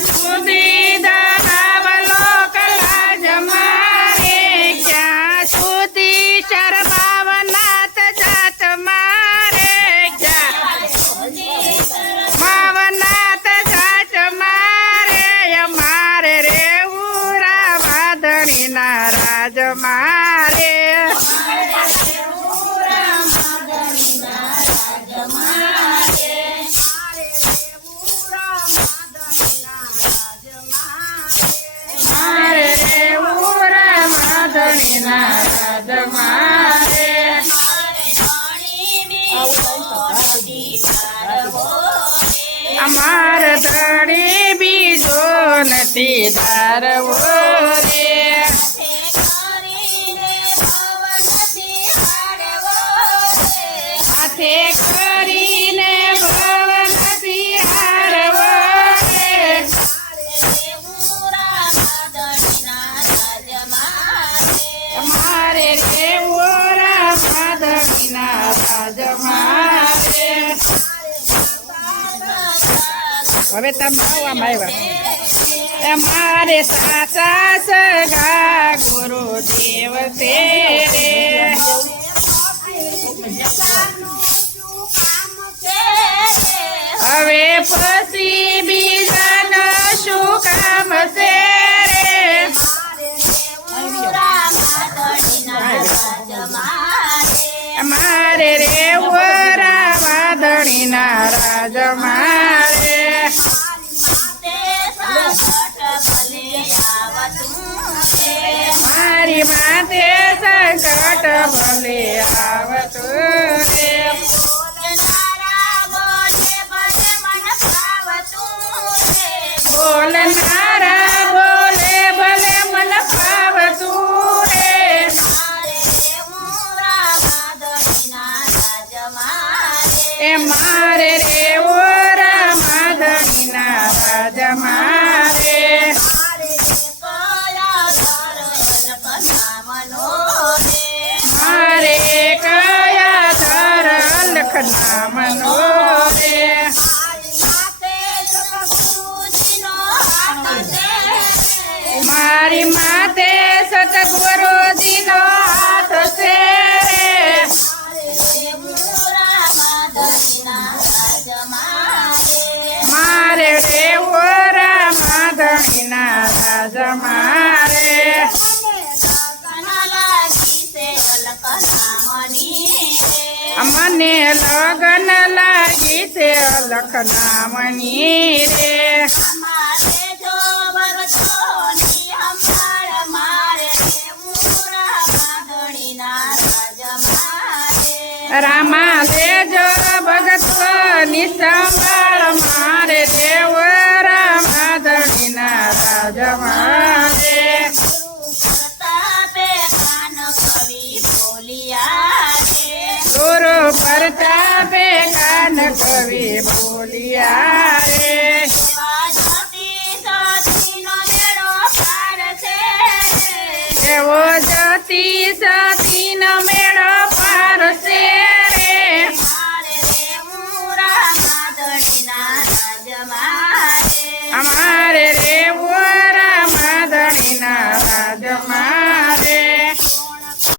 સુધી ધરાવલો કલાજ મારે ક્યાં સુધી શરમાવનાથ જાત મારે ક્યાં માવનાથ જાત મારે મારે રેવું રાધણીના રાજ મારે અમાર ધણી બીજો નથી ધારવો રે હાથે કરીને ભવ નથી હારવો રે અમારે રેવું રાધણીના રાજ મારે હવે તમે આવવામાં આવ્યા મારે સાચા સગા ગુરુદેવ છે રે હવે પછી બીજાનો શું કામ છે રે મારે રેવું રાધણીના રાજ મારે મારી માથે સંકટ ભલે આવતું રે બોલનારા બોલે ભલે મન ફાવતું રે એ મારે રેવું રાધણીના રાજ મારે મારે કયા ધર લખનામનો રે મારી માથે સતગુરુજીનો હાથ છે મારે રેવું રાધણીના રાજ મારે મને લગન લાગી છે અલખનામની રે રામા લેજો ભગતની સંભાળ મારે દેવ રાધણીના રાજ મારે ગુરુ પ્રતાપે કાન કવિ બોલિયા રે એવો જતી સતીનો મેળો પારશે રે અમારે રે